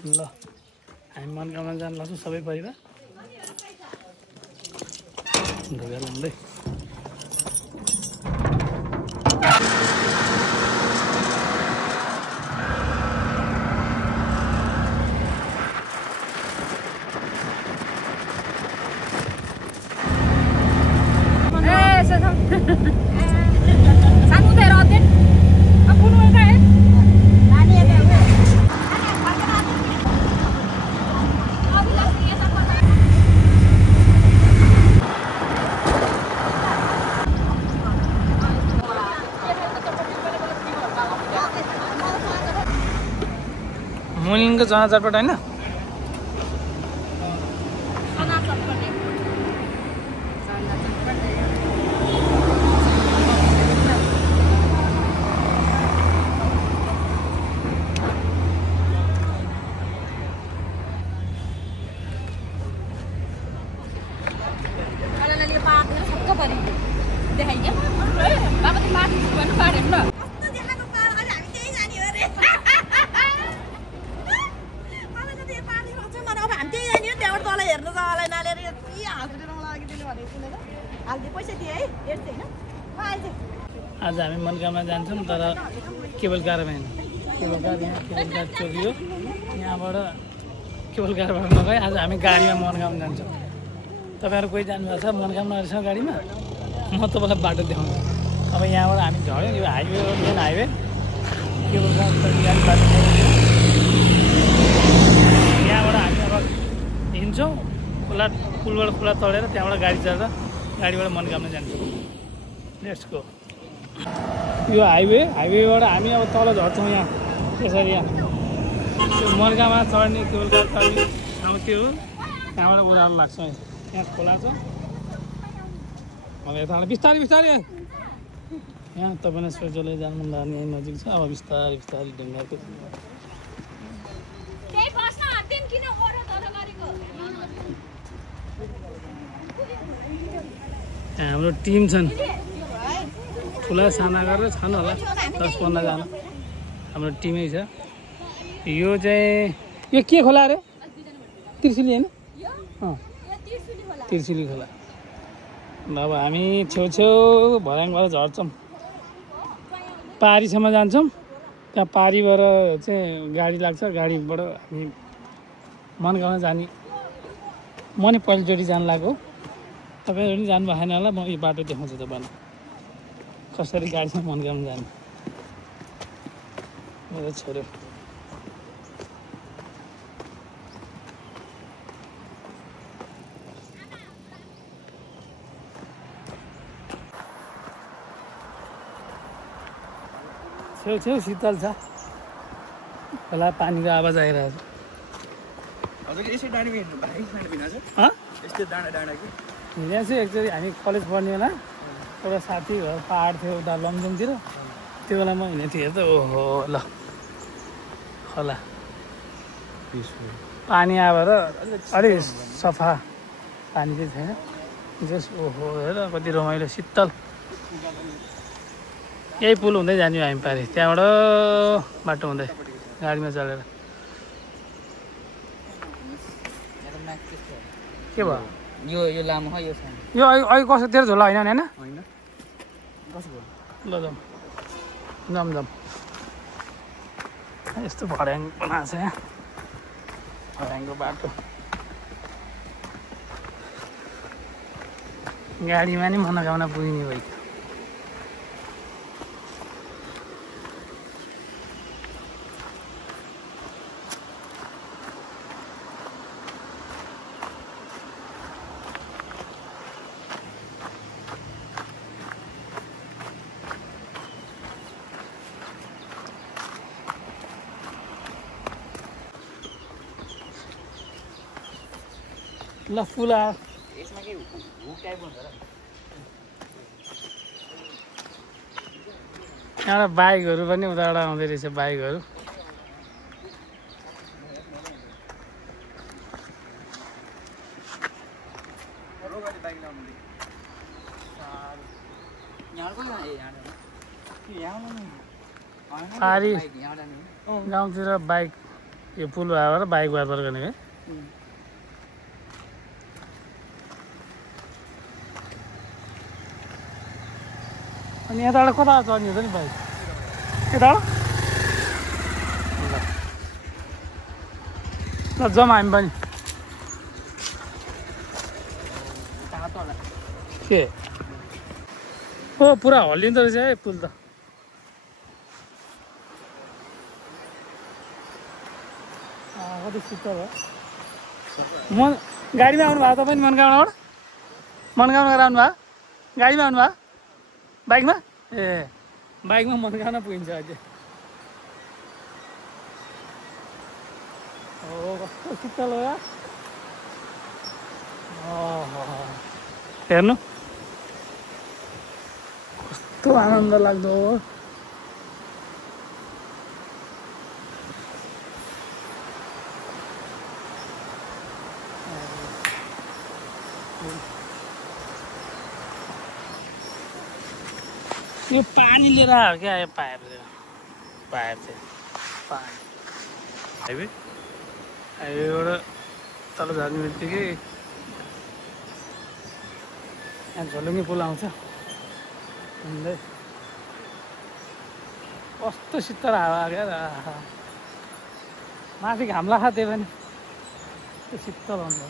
ल हामी मनकामना जान लाग्छौँ सबै परिवार ढुङ्गा लाउँदै मुनिङको चना चटपट होइन आज हामी मनकामना जान्छौँ तर केबल कारमा होइन केबल कार यहाँ केबल कार चोकियो यहाँबाट केबल कारबाट नगए आज हामी गाडीमा मनकामना जान्छौँ तपाईँहरू कोही जानुभएको छ मनकामना रहेछ गाडीमा म तपाईँलाई बाटो देखाउँछु अब यहाँबाट हामी झऱ्यौँ यो highway main highway cable car गाडी बाटो यहाँबाट हामी अब हिँड्छौँ पुलबाट खुला तडेर त्यहाँबाट गाडी चढेर गाडीबाट मनकामना जान्छौँ लेट्स गो यो हाइवेबाट हामी अब तल झर्छौँ यहाँ यसरी यहाँ त्यो मनकामना चढ्ने केबल कार चढ्ने अब त्यो त्यहाँबाट उधारो लाग्छ यहाँ खोला छ अब यता बिस्तारै बिस्तारै यहाँ तपाईँलाई स्वेटरले जानु मन लाग्ने यहीँ नजिक छ अब बिस्तारै बिस्तारै ढुङ्गाको हाम्रो टिम छन् ठुला साना गरेर छन् होला 10-15 जना हाम्रो टिमै छ यो चाहिँ यो के खोला अरे त्रिशुली होइन त्रिशुली खोला अब हामी छेउछेउ भर्याङबाट झर्छौँ पारीसम्म जान्छौँ त्यहाँ पारीबाट चाहिँ गाडी लाग्छ गाडीबाट हामी मनकामना जाने म नि पहिलोचोटि जानु लाग्यो तपाईँहरू पनि जानु भएन होला म यो बाटो देखाउँछु तपाईँलाई कसरी गाडीमा मनकामना जाने मेरो छोरो छेउछेउ शीतल छ खोला पानीको आवाज आइरहेको छ यहाँ चाहिँ एकचोटि हामी कलेज पढ्ने बेला एउटा साथी घर पाहाड थियो उता लमजुङतिर त्यो बेला म हिँडेको थिएँ त ओहो ल खोला पानी आएर अलिक सफा पानी चाहिँ छैन जस ओहो हेर कति रमाइलो शीतल यही पुल हुँदै जाने हामी पारि त्यहाँबाट बाटो हुँदै गाडीमा चलेर के भयो यो लामो हो यो सानो यो अहिले कसो तेरो झोला होइन नि होइन कसको ल जाउँ जाउँ जाउँ यस्तो भर्याङ बनाएको छ यहाँ भर्याङको बाटो गाडीमा नि मनोकामना पुगिने भयो ल फुल आयो यसमा के हुक टाइप हुन्छ र यहाँबाट बाइकहरू पनि उताबाट आउँदै रहेछ बाइकहरू पारी गाउँतिर बाइक यो पुल भएर बाइक बार गर्ने है अनि यताबाट कता चढ्ने हुन्छ नि बाइक यताबाट ल जाउँ हामी पनि के ओ पुरा हल्लिँदो रहेछ है पुल त कति शीतल हो मन गाडीमा आउनु भएको तपाईँ मनगाउँबाट मनगाउँ गएर आउनु भयो गाडीमा आउनु भयो बाइकमा ए बाइकमा मनगाउन पुगिन्छ अहिले हो कस्तो शीतल हो हेर्नु कस्तो आनन्द लाग्दो हो यो पानी लिएर आयो क्या यो पाइप चाहिँ पानी हाइवे हाइवेबाट तल झर्ने बित्तिकै यहाँ झोलुङ्गे पुल आउँछ हिँड्दै कस्तो शीतल हावा क्या माथि घाम लाग्छ त्यही पनि त्यो शीतल हुन्छ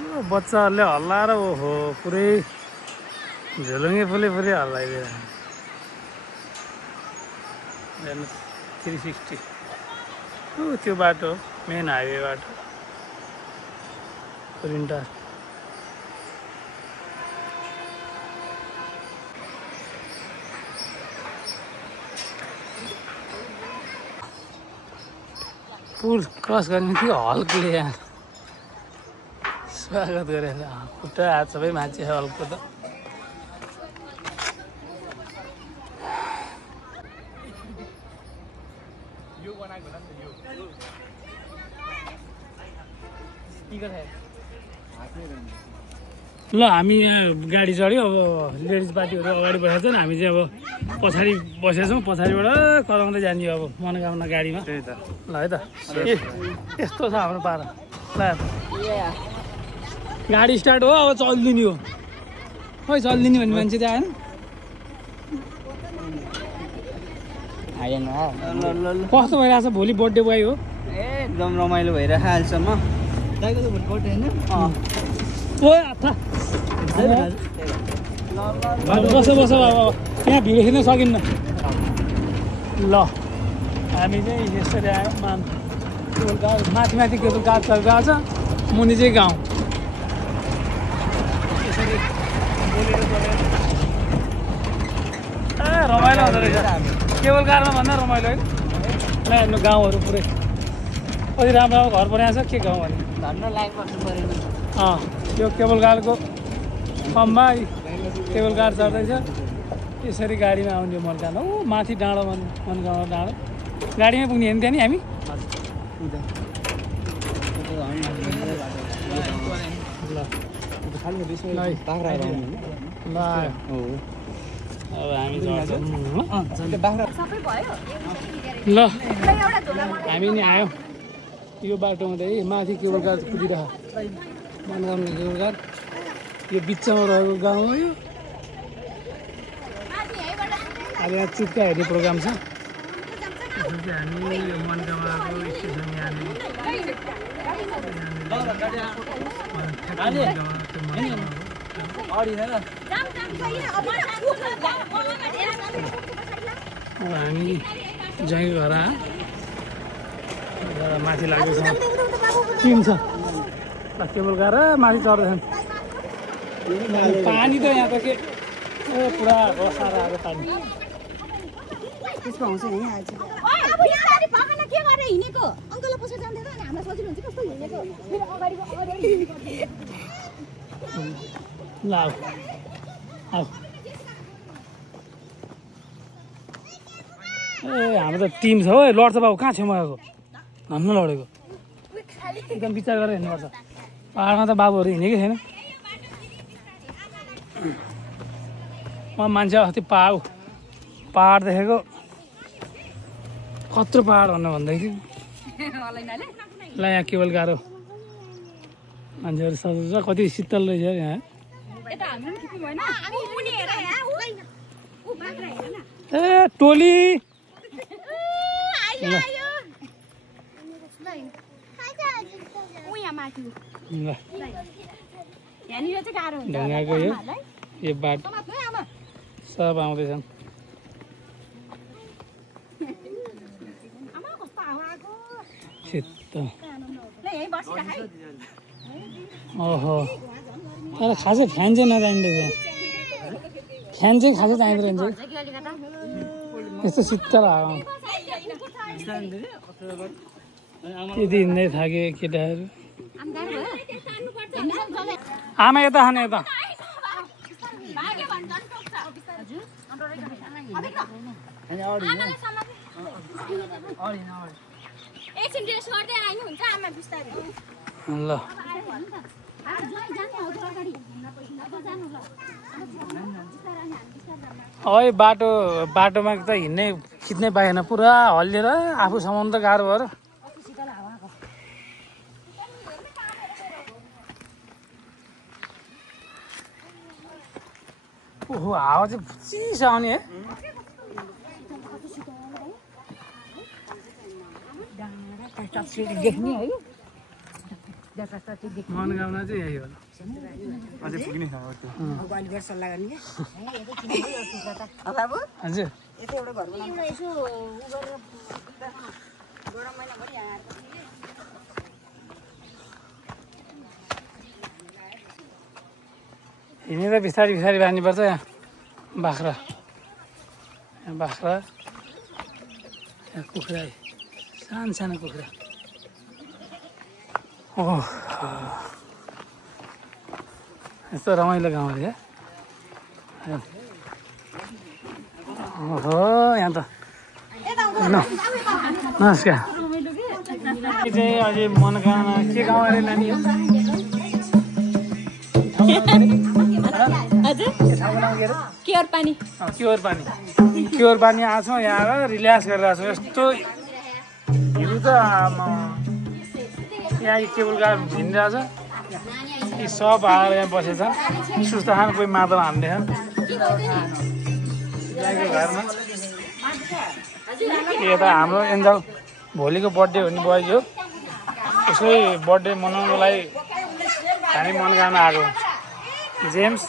यो बच्चाहरूले हल्लाएर ओहो पुरै झोलुङ्गे पुलै पुरै हल्लाइदिएर हेर्नुहोस् 360 त्यो बाटो मेन हाइवे बाटो रिन्टा पुल क्रस गर्ने थियो हल्कले यहाँ स्वागत गरेर खुट्टा हात सबै मान्छे हल्को त ल हामी यहाँ गाडी चढ्यो अब लेडिज पार्टीहरू अगाडि बसेको छन् हामी चाहिँ अब पछाडि बसेका छौँ पछाडिबाट कराउँदै जाने अब मनोकामना गाडीमा ल है त ए यस्तो छ हाम्रो पारा ल गाडी स्टार्ट हो अब चलिदिने हो खै चलिदिने भन्ने मान्छे चाहिँ आएन कस्तो भइरहेछ भोलि बर्थडे बोय हो एकदम रमाइलो भइरहेको अहिलेसम्म दाइको त भोलि बर्थडे होइन ओ आथा बस बस बाबा यहाँ भिड खेल्न सकिन्न ल हामी चाहिँ यसरी आयौँ केबल कार माथि माथि केबल कार चलिरहेको छ मुनि चाहिँ गाउँ यसरी ए रमाइलो हुँदो रहेछ केबल कारमा भन्दा रमाइलो होइन ल हेर्नु गाउँहरू पुरै कति राम्रो राम्रो घर बनाएको छ के गाउँ भने धन्न लाइन बस्नु परेन यो केबल कारको खम्बा केबल कार चढ्दैछ यसरी गाडीमा आउने मनकाम हो माथि डाँडो मनगाउँ डाँडो गाडीमै पुग्ने हेर्ने त्यहाँ नि हामी ल अब हामी ल हामी नि आयौँ यो बाटोमा त है माथि केबल कार कुदिरह मनगाउँने केबल कार यो बिचमा रहेको गाउँ हो यो अब यहाँ चित्का हेर्ने प्रोग्राम छ हामी यो मनगाउँको स्टेसन हामी जहीँ घर माथि लाग्दैछ टिम छ केबल कार माथि चढ्दैछन् पानी त यहाँ त के पुरा बसाएर आएको पानी त्यसको आउँछ यहीँ आएछ ल आऊ ए हाम्रो त टिम छ हो लड्छ बाबु कहाँ छेउमा आएको धन्न लडेको एकदम विचार गरेर हिँड्नुपर्छ पाहाडमा त बाबुहरू हिँडेकै छैन म मान्छे अस्ति पाहाड देखेको कत्रो पहाड भन्नु भन्दै थियो ल यहाँ केवल गाह्रो मान्छेहरू सजाउँछ कति शीतल रहेछ यहाँ ए टोली ढुङ्गाको यो बाटो सब आउँदैछन् शीतल ओहो तर खासै फ्यान चाहिँ नजाँदैछ फ्यान चाहिँ खासै चाहिँदो रहेछ यस्तो शीतल हावा यदि हिँड्दै थाके केटाहरू आमा यता खाने यता ल है बाटोमा त हिँड्नै खिच्नै पाएन पुरा हल्लिएर आफूसम्म त गाह्रो भयो। ओहो हावा चाहिँ चिसो आउने है मनोकामना चाहिँ यही हो हजुर हिँडेर बिस्तारै बिस्तारै बाँध्नुपर्छ यहाँ बाख्रा यहाँ कुखुरा सानो कुखुरा ओहो यस्तो रमाइलो गाउँ अरे ओहो यहाँ त नमस्कार चाहिँ अझै मनोकामना के गाउँ अरे नानी क्योर पानी आएको छौँ यहाँ आएर रिल्याक्स गरिरहेको छौँ यस्तो हिउँ त यहाँ केबल कार हिँडिरहेछ यी सब आएर यहाँ बसेछन् सुस्त खान कोही मादल हान्दैछन् यहाँको घरमा यता हाम्रो एन्जल भोलिको बर्थडे हुने बोय हो उसकै बर्थडे मनाउनलाई हामी मनोकामना आएको जेम्स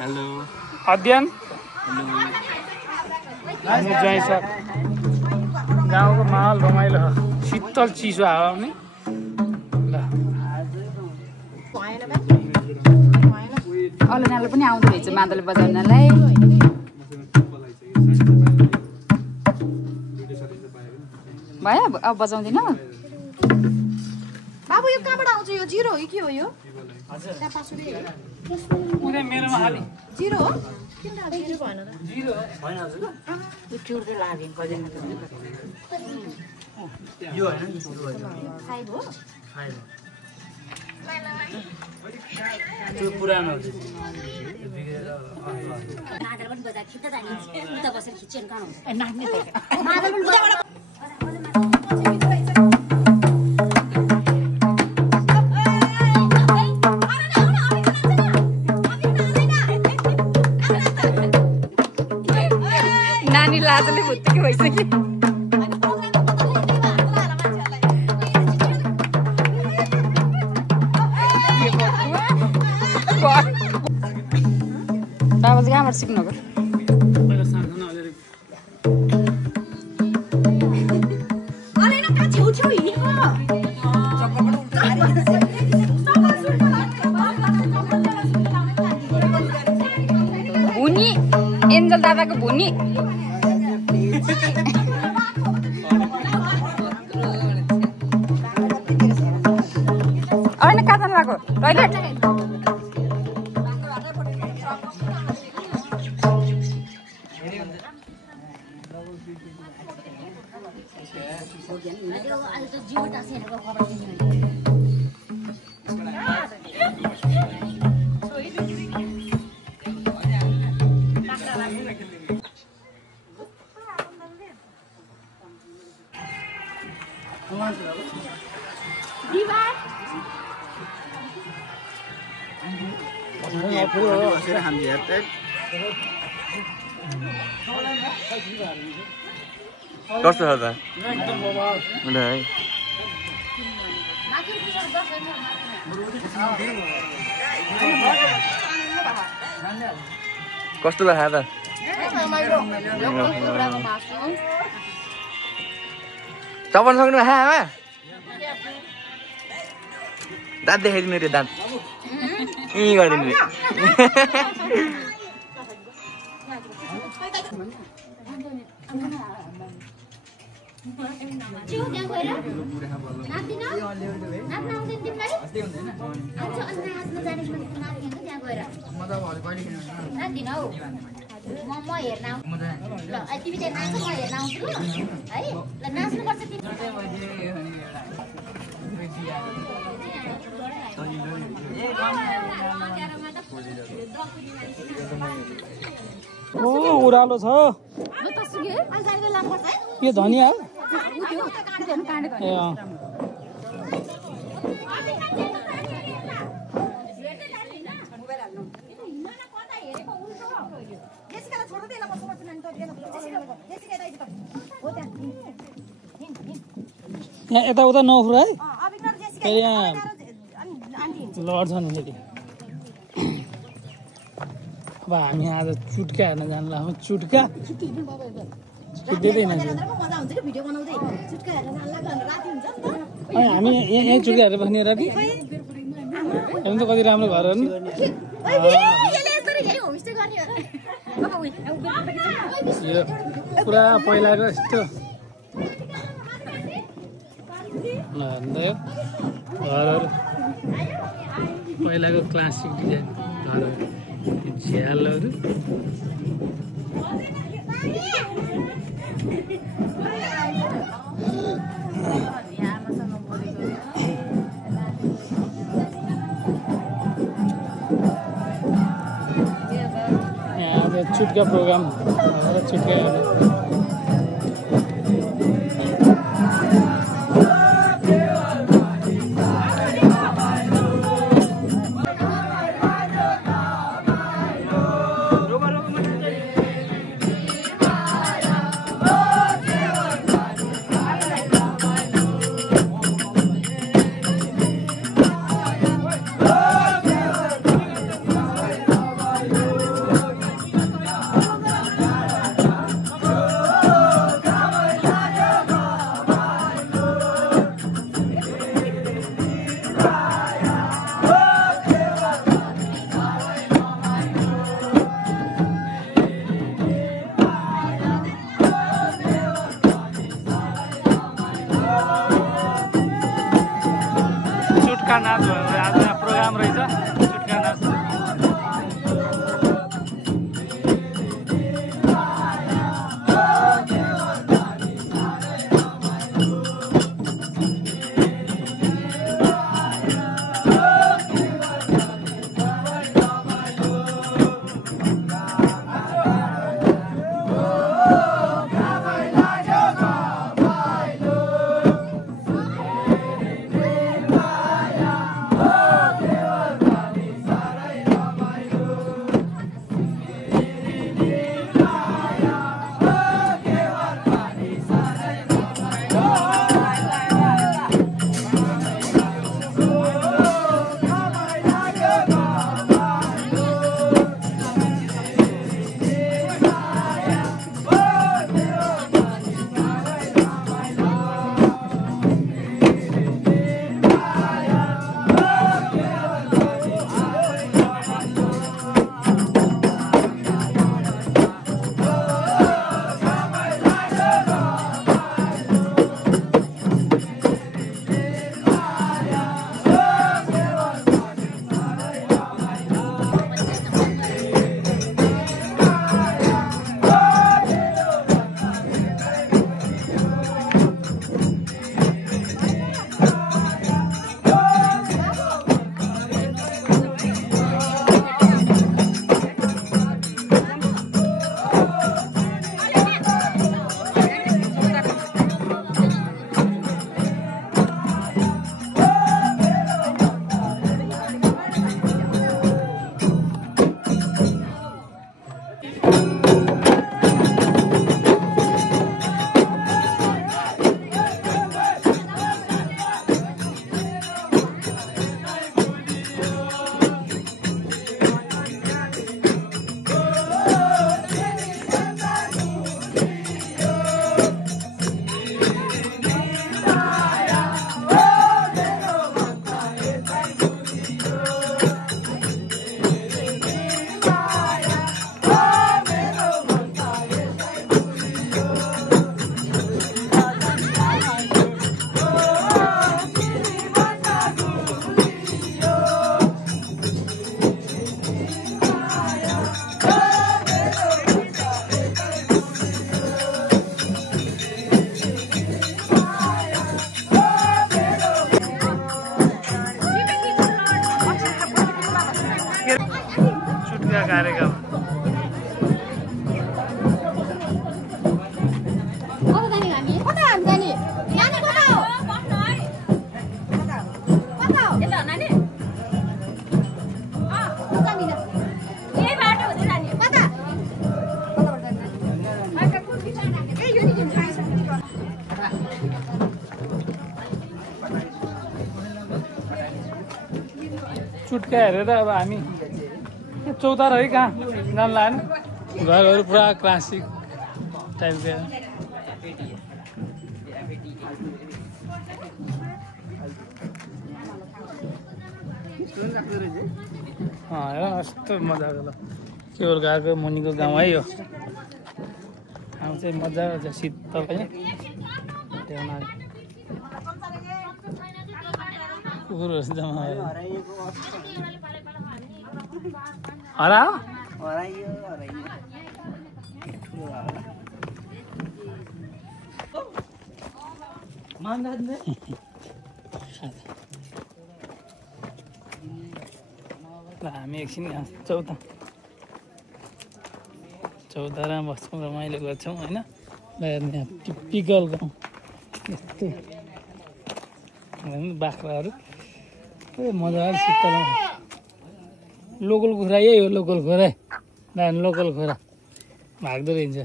हेलो अध्ययन अनि ज्वाइँ सर गाउँको माहौल रमाइलो शीतल चिसो हावा पनि अलनाले पनि आउँदो रहेछ मादल बजाउनलाई भयो अब बजाउँदिन बाबु यो कहाँबाट आउँछ यो जिरो हो कि के हो यो मेरोमा हाली जिरो हो त्यो पुरानो नानी लाजले भुत्तिकै भइसक्यो बाबा चाहिँ कहाँबाट सिक्नुभयो भुनी एन्जल दादाको भुनी होइन कहाँ जानु भएको टोइलेट बसेर हामी हेर्दै कस्तो छ त कस्तो भयो त चपन सक्नु आमा दाँत देखाइदिनु रे दाँत गरिदिनु रे ओ उरालो छ यो धनिया हो ए यहाँ यताउता नउफ्रो है फेरि यहाँ लड्छ नि फेरि अब हामी आज चुट्का हेर्न जानु लाग्छौँ चुट्का छुट्टिँदैन हामी यहीँ चुट्का हेरेर बस्ने र कि हेर्नु त कति राम्रो घर नि यो पुरा पहिलाको यस्तो घरहरू पहिलाको क्लासिक डिजाइन घरहरू झ्यालहरू यहाँ चुट्का प्रोग्राम चुट्का नाच भयो आज यहाँ प्रोग्राम रहेछ चुट्का नाच चुट्का हेरेर अब हामी चौतारा है कहाँ जान लागेन घरहरू पुरा क्लासिक टाइपको हेर कस्तो मजाको ल केवल गएको मुनिको गाउँ है यो ठाउँ चाहिँ मजाको छ शीतल है कुकुरहरू जम्मा हरा हामी एकछिन चौतारामा बस्छौँ रमाइलो गर्छौँ होइन यहाँ टिपिकल गाउँ यस्तै बाख्राहरू मजाले शीतल लोकल कुखुरा यही हो लोकल कुखुरा लोकल कुखुरा भाग्दो रहन्छ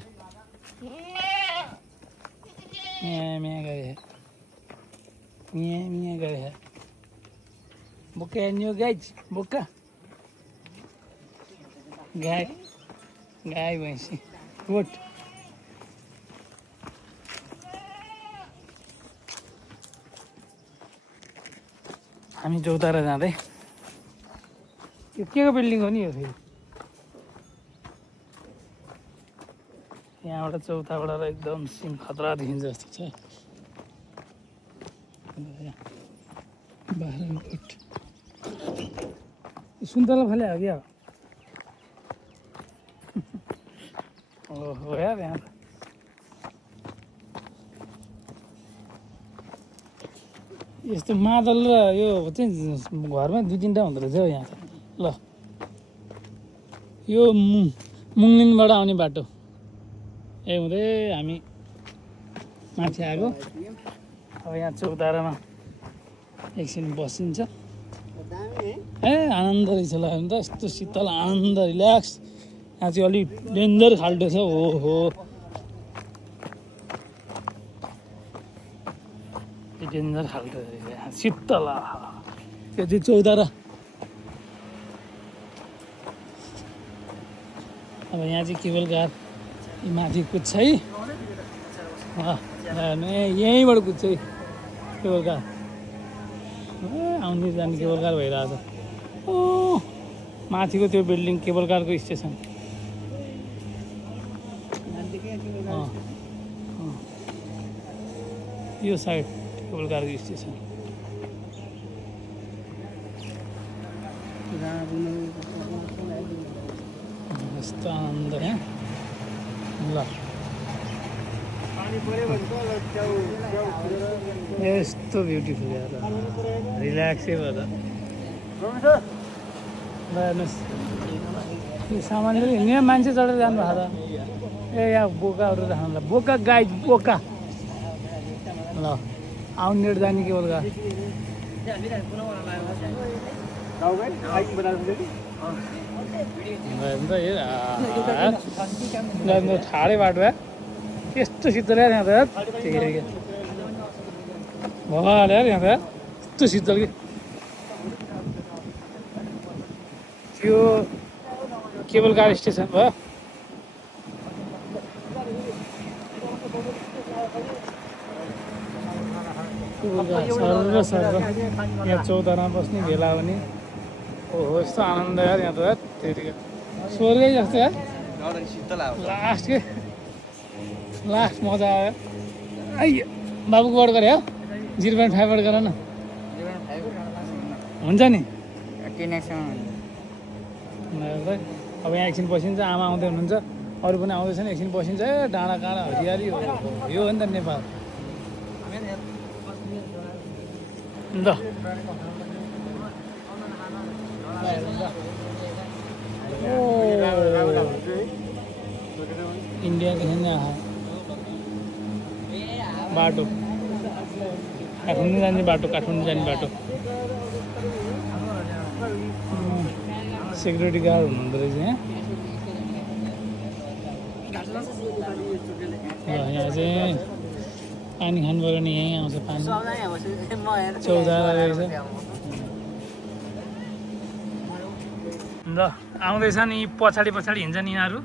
मिया गरे मिया गरे बोका हेर्ने हो गाई बोका गाई भैँसी गोठ हामी चौतारा जाँदै यो के को बिल्डिङ हो नि यो फेरि यहाँबाट चौताबाट एकदम सिन खतरा देखिन्छ जस्तो छ बाख्राकोट सुन्तला फले हो क्या ओहो यार यहाँ यस्तो मादल र यो चाहिँ घरमा 2-3टा हुँदो रहेछ हौ यहाँ ल यो मुङलिङबाट आउने बाटो हुँदै हामी माथि आएको अब यहाँ चौतारामा एकछिन बसिन्छ आनन्द रहेछ ल त यस्तो शीतल आनन्द रिल्याक्स यहाँ चाहिँ अलिक डेन्जर खाल्टो छ ओहो डेन्जर खाल्टो शीतल यो चाहिँ चौतारा अब यहाँ चाहिँ केबल कार माथि कुद्छ है यहीँबाट कुद्छ है केबल कार आउने जाने केबल कार भइरहेछ ओ माथिको त्यो बिल्डिङ केबल कारको स्टेसन यो साइड केबल कारको स्टेसन यस्तो आनन्द यहाँ ल यस्तो ब्युटिफुल रिल्याक्सै भयो त हेर्नुहोस् यो सामान हिँड्ने मान्छे चढेर जानुभएको त यहाँ बोकाहरू राख्नुलाई बोका गाई बोका ल आउने जाने केवल गा ठाडै बाटो यस्तो शीतल यार यहाँ त भल यार यहाँ त यस्तो शीतल कि त्यो केबल कार स्टेसन भयो सर यहाँ चौतारामा बस्ने भेला भने ओहो यस्तो आनन्द यार यहाँ त त्यतिकै स्वर्गै जस्तो यार लास्ट मजा आयो बाबुको बाट गरे हो 0.5 बाट गर न हुन्छ नि अब यहाँ एकछिन बसिन्छ आमा आउँदै हुनुहुन्छ अरू पनि आउँदैछन् एकछिन बसिन्छ डाँडा काँडा हरियाली यो हो नि त नेपाल ल इंडिया के हैं बाटो काठमाडौँ जाने बाटो सिक्युरिटी गार्ड हुनुहुँदो रहेछ यहाँ यहाँ चाहिँ पानी खानुपर्यो नि यहीँ आउँछ पानी चौतारा रहेछ ल आउँदैछन् यी पछाडि पछाडि हिँड्छन् यिनीहरू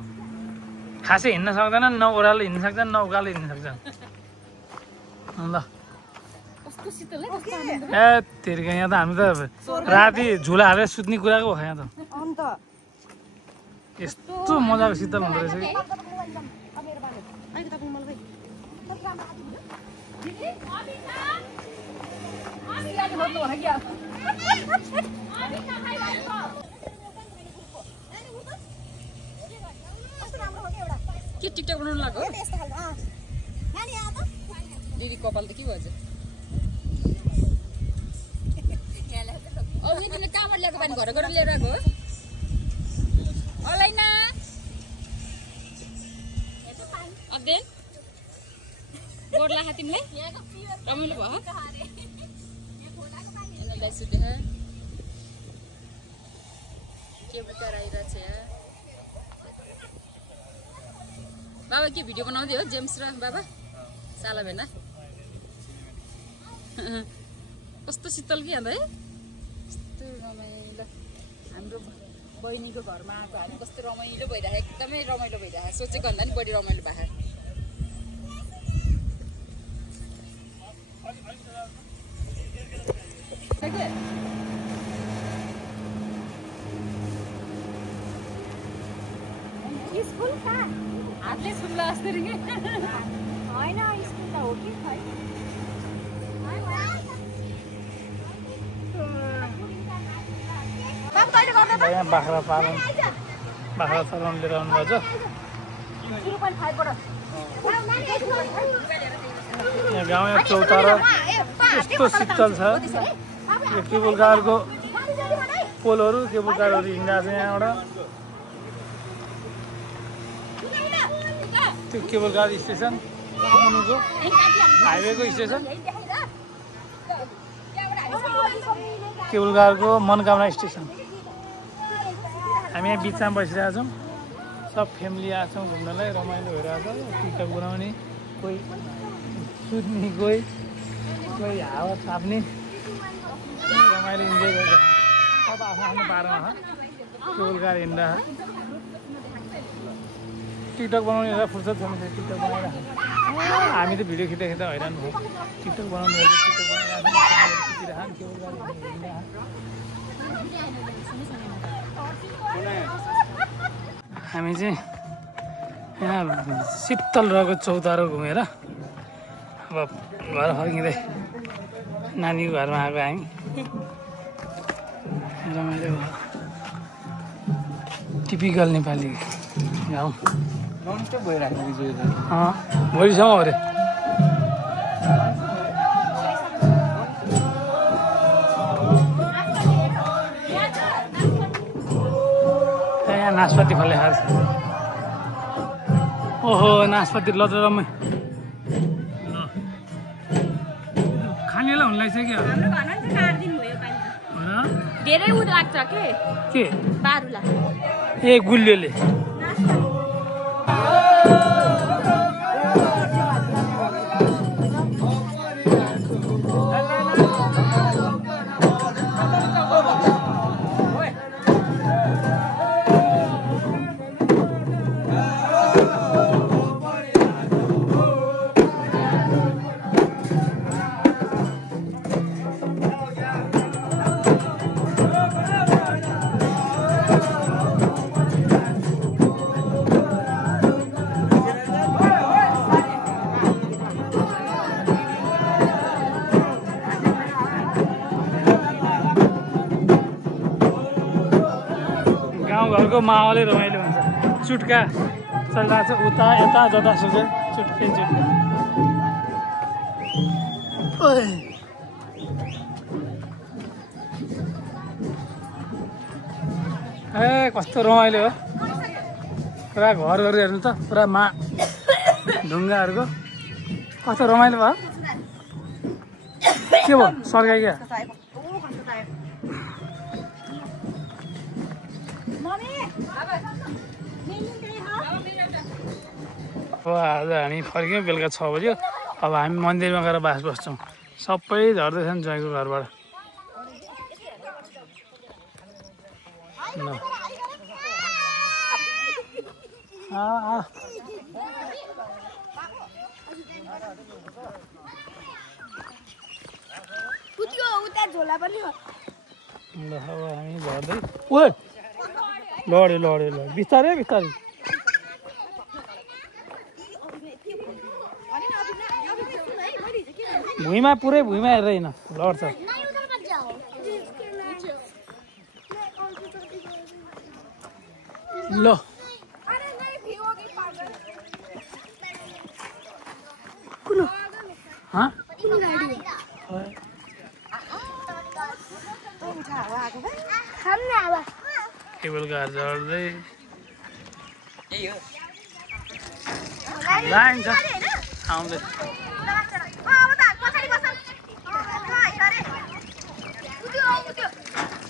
खासै हिँड्न सक्दैनन् न ओह्रालो हिँड्न सक्छन् न उकालो हिँड्न सक्छन् ल ए तेरिका यहाँ त हामी त राति झुला हालेर सुत्ने कुराको हो यहाँ त यस्तो मजाको शीतल हुँदो रहेछ के टिकटक बनाउनु लाग्यो दिदी कपाल त के भएछ अब यो तिमीले कहाँबाट ल्याएको पानी घर घर लिएर आएको अलाइना अब्देन गोड लाग्यो तिमीले रमाइलो भयो के बुकार आइरहेछ बाबा के भिडियो बनाउँदै हो जेम्स र बाबा साला भेना कस्तो शीतल कि अन्त है कस्तो रमाइलो हाम्रो बहिनीको घरमा आएको हामी कस्तो रमाइलो भइरहेको एकदमै रमाइलो भइरहेको सोचेको भन्दा नि बढी रमाइलो भएको स्कुल कहाँ हातले सुन्ला जस्तो रे होइन स्कुल त हो कि खै यहाँ बाख्रा पालन लिएर आउनुभएको यहाँ गाउँ यहाँ चौतारा यस्तो शीतल छ यो केबुल कारको पोलहरू केबुल कारहरू हिँडिरहेको छ यहाँबाट त्यो केबुल कार स्टेसन मुनिको हाइवेको स्टेसन केबुल कारको मनोकामना स्टेसन हामी यहाँ बिचमा बसिरहेको छौँ सब फ्यामिली आएको छौँ घुम्नलाई रमाइलो भइरहेको छ टिकटक बनाउने कोही सुत्ने कोही हावा ताप्ने रमाइलो इन्जोय गर्छ सब आफ्नो आफ्नो पारामा छ केबुल कार हिँड्दा टिकटक बनाउने फुर्सद छैन टिकटक बनाइरहेको हामी त भिडियो खिच्दा हैरान भयो टिकटक बनाउनु टिकटक बनाइरहेको हामी चाहिँ यहाँ शीतल रहेको चौतारो घुमेर अब घर फर्किँदै नानीको घरमा आएको हामी रमाइलो भयो टिपिकल नेपाली गाउँ भोलिसम्म अरे यहाँ नासपाती फले खान्छ ओहो नासपाती ल रमाइ खानेलाई हुन लागिसक्यो धेरै उ लाग्छ के बारुला ए गुलियोले गाउँघरको माहौलै रमाइलो हुन्छ चुट्का चलिरहेको छ उता यता जतासुकै चुट्कै चुट्का ए कस्तो रमाइलो हो पुरा घरहरू हेर्नु त पुरा ढुङ्गाहरूको कस्तो रमाइलो भयो के भयो सर्काइ क्या अब आज हामी फर्क्यौँ बेलुका 6 बज्यो अब हामी मन्दिरमा गएर बास बस्छौँ सबै झर्दैछन् ज्वाइँको घरबाट ल झोला पनि हो ल अब हामी झर्दै ओ लड्यो बिस्तारै बिस्तारै भुइँमा पुरै भुइँमा हेरेर हिँड लड्छ ल केबल कार झर्दै लाइन छ आउँदै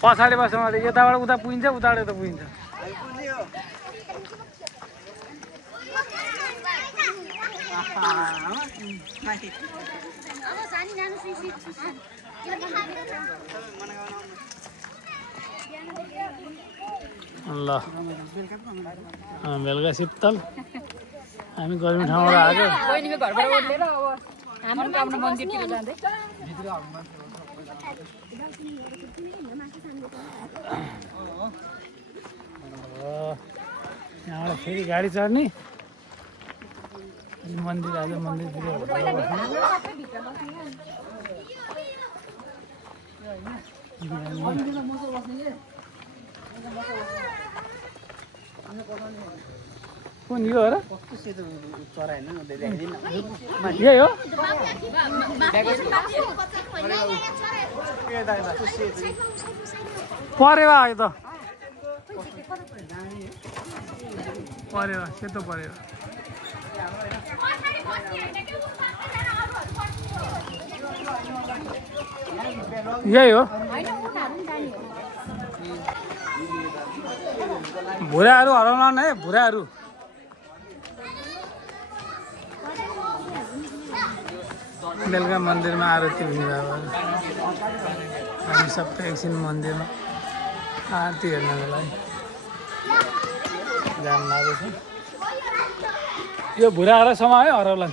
पछाडि बस्नु यताबाट उता पुगिन्छ उताबाट उता पुगिन्छ ल बेलुका शीतल हामी गर्मी ठाउँबाट आएको बहिनीको घरबाट ओर्लेर अब हाम्रो कामना मन्दिरतिर जाँदै यहाँबाट फेरि गाडी चढ्ने मन्दिर आज मन्दिरतिर कुन यो हो र यही हो परेवा आयो त परेवा सेतो परेवा यही हो भुराहरू हराउन है भुराहरू बेलुका मन्दिरमा आरती हुने भयो हामी सबै एकछिन मन्दिरमा आरती हेर्नको लागि जान लागेको छ यो भुराहरू समय है हराउला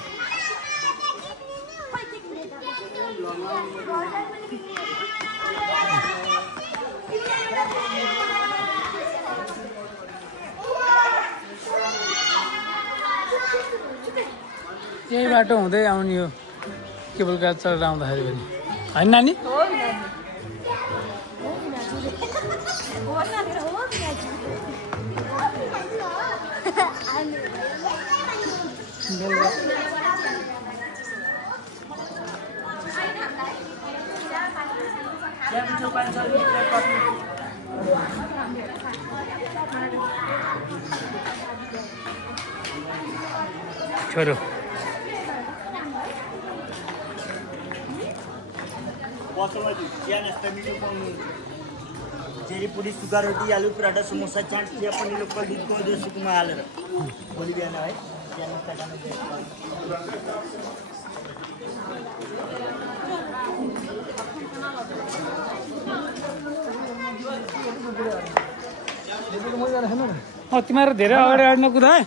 यही बाटो हुँदै आउने हो केबल कार चढेर आउँदाखेरि पनि होइन नानी छोरो जेरी पुरी सुखा रोटी आलु पराठा समोसा चाट चिया पनीर लोकल दुधको सुकुमा हालेर भोलि बिहान है बिहान नास्ता गर्नु तिमीहरू धेरै अगाडि आड्न कुदा है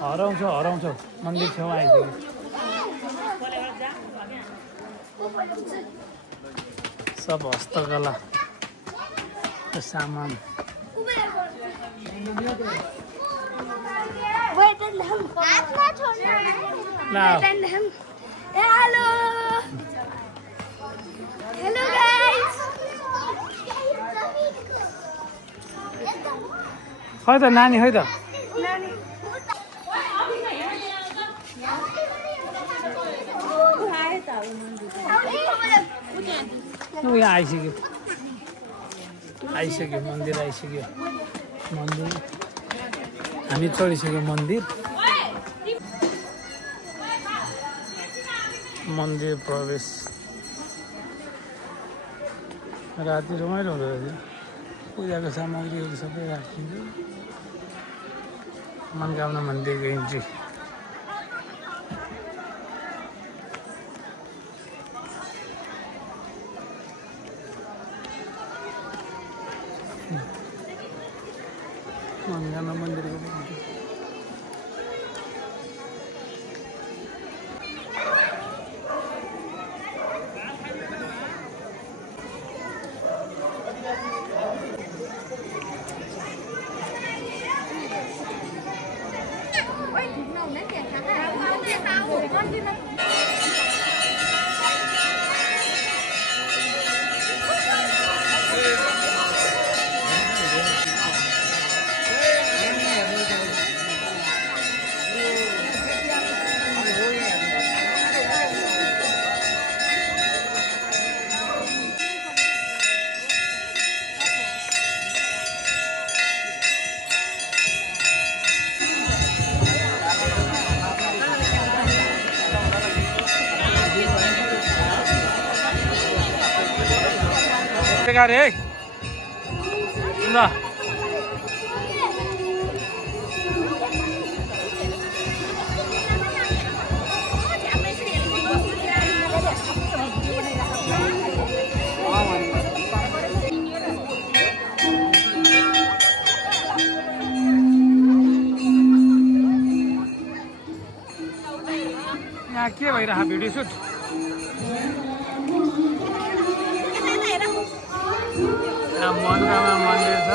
हराउँछौ हराउँछौ मन्दिर छेउमा आइसक्यो सब हस्तकला सामान खै त नानी खै त यहाँ आइसक्यो मन्दिर आइसक्यो मन्दिर हामी चढिसक्यो मन्दिर प्रवेश राति रमाइलो हुँदो रहेछ पूजाको सामग्रीहरू सबै राखिन्छ मनोकामना मन्दिरको इन्ट्री रे ल यहाँ के भइरहेको भिडियो सुट मनोकामना मन्दिर छ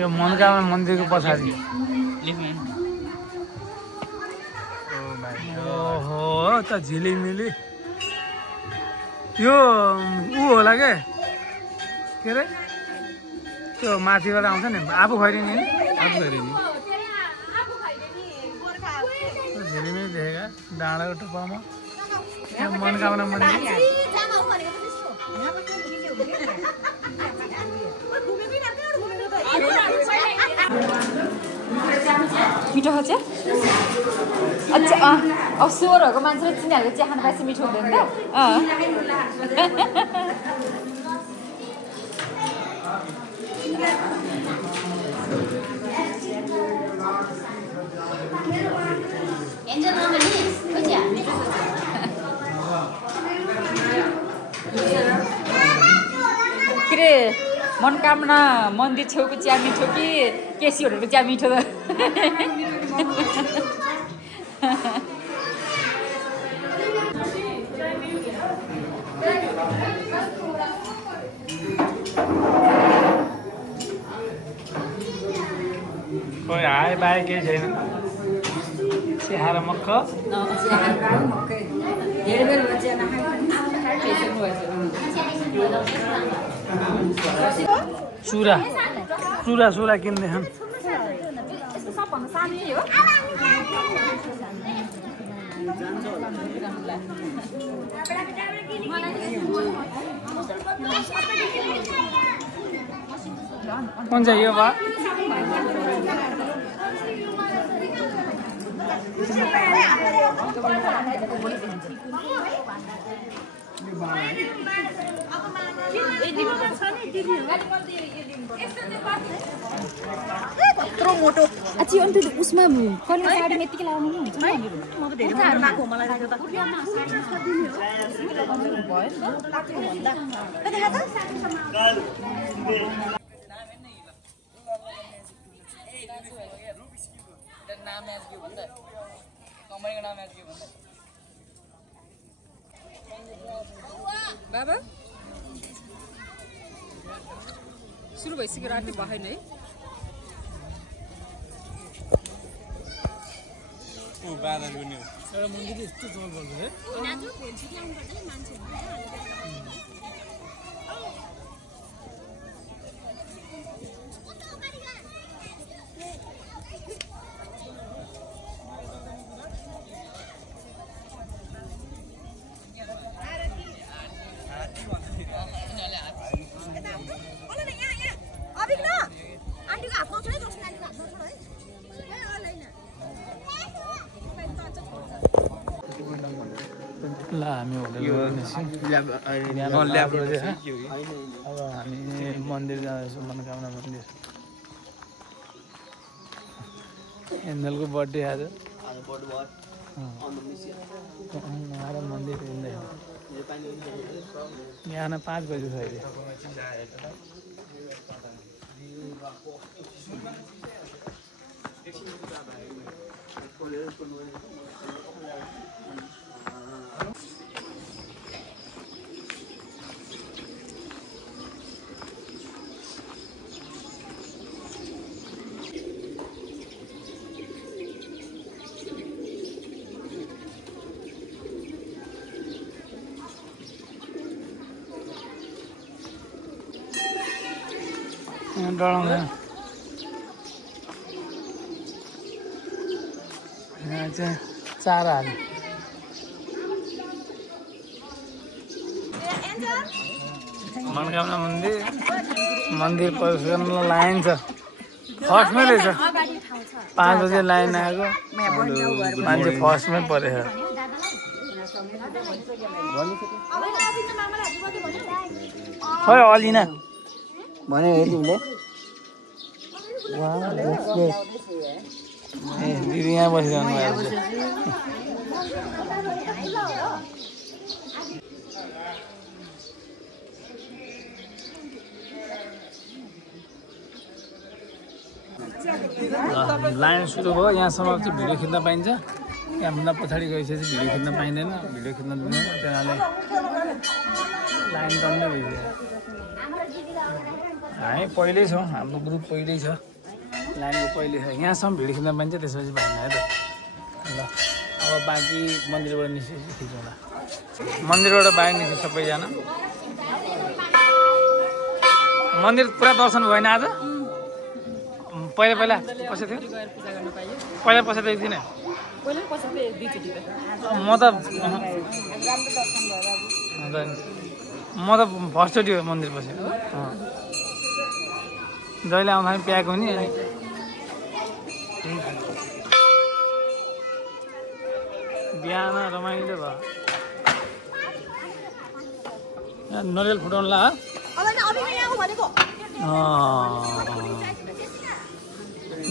यो मनोकामना मन्दिरको पछाडि ओहो त झिलिमिली यो ऊ होला के अरे त्यो माथिबाट आउँछ नि आफू खैरिने झिलिमिली देखेका डाँडाको टुप्पामा मनोकामना मन्दिर मिठो खान्छ अच्छा अब स्वरहरूको मान्छेले चिनीहरूको चिया खानु पाएपछि मिठो हुँदैन त के अरे मनोकामना मन्दिर छेउको चिया मिठो कि केसी होटलको चिया मिठो त खोइ हाय बाहे केही छैन स्याहार मक्ख चुरा चुरा चुरा किन्दैछन् कुन चाहिँ यो बा यत्रो मोटो अच्छी अन्त उसमा कहिले साडीमा यतिकै लाउनु नि हुन्छ बाबा सुरु भइसक्यो राति भएन है मन्दिर यस्तो चल गर्छ है ल हामी होटल अब हामी मन्दिर जाँदैछौँ मनोकामना मन्दिर एन्जलको बर्थडे आज मन्दिर हिँड्दैन यहाँ 5 बजी छ अहिले डढाउँदैन यहाँ चाहिँ चारा हाल्यो मनोकामना मन्दिर प्रवेश गर्न लाइन छ फर्स्टमै रहेछ 5 बजे लाइन आएको मान्छे फर्स्टमै परेछ खै अलिना भने तिमीले ए दिदी यहाँ बसिरहनु भएको छ लाइन सुरु भयो यहाँसम्म चाहिँ भिडियो खिच्न पाइन्छ त्यहाँभन्दा पछाडि गइसकेपछि भिडियो खिच्न पाइँदैन भिडियो खिच्न दिँदैन त्यहाँले लाइन टन्नै भइसक्यो हामी पहिल्यै छौँ हाम्रो ग्रुप पहिल्यै छ लाइनको पहिल्यै छ यहाँसम्म भिडियो खिच्न पाइन्छ त्यसपछि पाइन्न है त ल अब बाँकी मन्दिरबाट निस्केपछि खिचौँला मन्दिरबाट बाहिर निस्क्यो सबैजना मन्दिर पुरा दर्शन भएन आज पहिला पहिला पसेको थियो पहिला पसेको थियो एकदिन म त फर्स्टचोटि हो मन्दिर पसेको जहिले आउँदा पनि प्याक हुने अनि बिहान रमाइलो भयो नरिवल फुटाउनु ला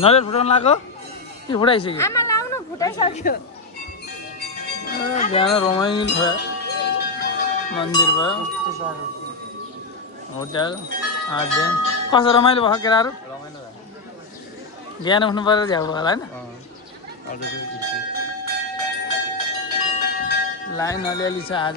नरिवल फुटाउनु लगाएको कि फुटाइसक्यो बिहान रमाइलो भयो मन्दिर भयो होटल 8 दिन कस्तो रमाइलो भयो केटाहरू बिहान उठ्नु परेर झ्याउ भयो होला होइन लाइन अलिअलि छ आज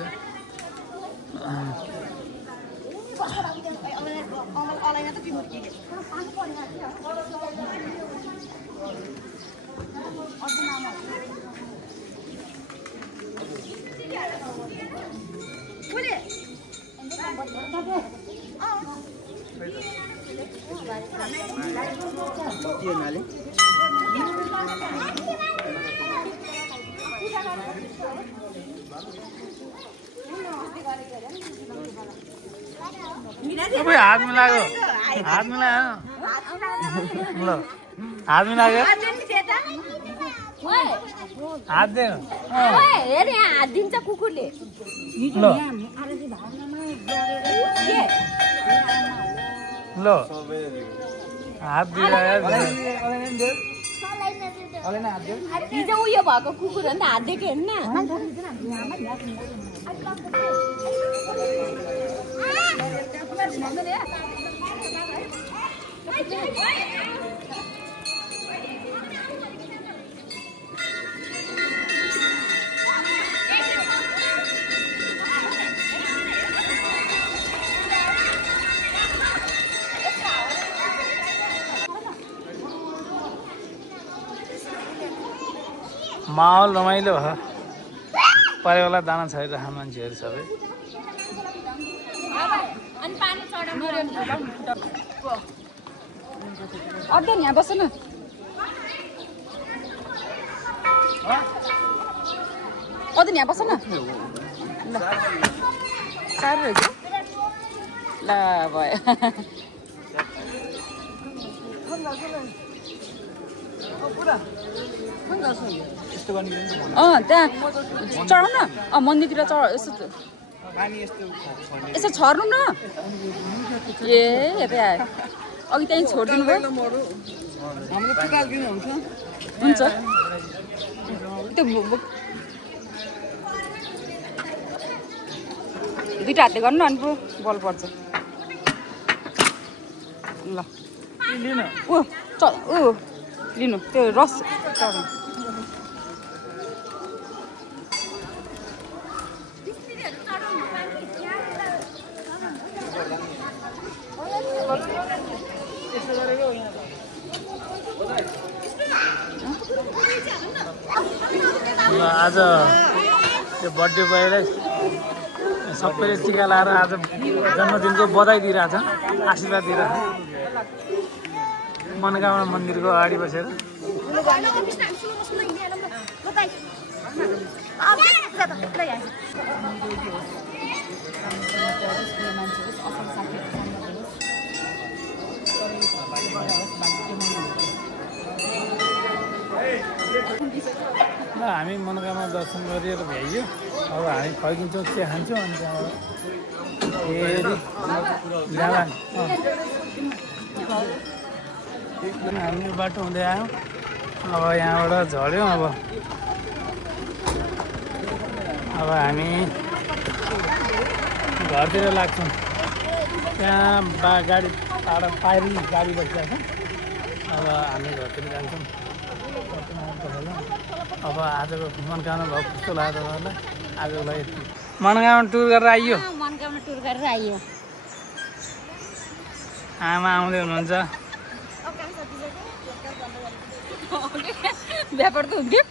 हात मिलाएको हात मिलायो ल हात मिलाएको हात दे हात दिन्छ कुकुरले ल ल हात दिइरहेको हिजो उयो भएको कुकुर अन्त हात दिएको हेर्नु माहौल रमाइलो भयो परेवाला दाना छरिरहेको मान्छेहरू सबै अर्दैन यहाँ बस्नु न अर्दैन यहाँ बस्नु न ल साह्रो रहेछ ल भयो त्यहाँ चढाउन न मन्दिरतिर यसो छर्नु न ए हेर्दै आयो अघि त्यहीँ छोडिदिनु भयो हुन्छ त्यो दुइटा हातले गर्नु न अनि पो बल पर्छ ल लिनु त्यो रस चढाउनु आज त्यो बर्थडे बोयलाई सबैले टिका लाएर आज जन्मदिनको बधाई दिइरहेछ आशीर्वाद दिइरहेछ मनोकामना मन्दिरको अगाडि बसेर ल हामी मनोकामना दर्शन गरेर भ्याइयो। अब हामी फर्किन्छौँ, चिया खान्छौँ अनि त्यहाँबाट फेरि जाँदा हामी बाटो हुँदै आयौँ। अब यहाँबाट झऱ्यौँ। अब हामी घरतिर लाग्छौँ। त्यहाँ गाडी पाइरी गाडी बसिरहेको छ। अब हामी घरतिर जान्छौँ। अब आजको मनोकामना भयो कस्तो लाग्यो तपाईँहरूलाई? आजको लागि मनोकामना टुर गरेर आइयो। मनोकामना टुर गरेर आइयो। आमा आउँदै हुनुहुन्छ। व्यापार त हुन्थ्यो।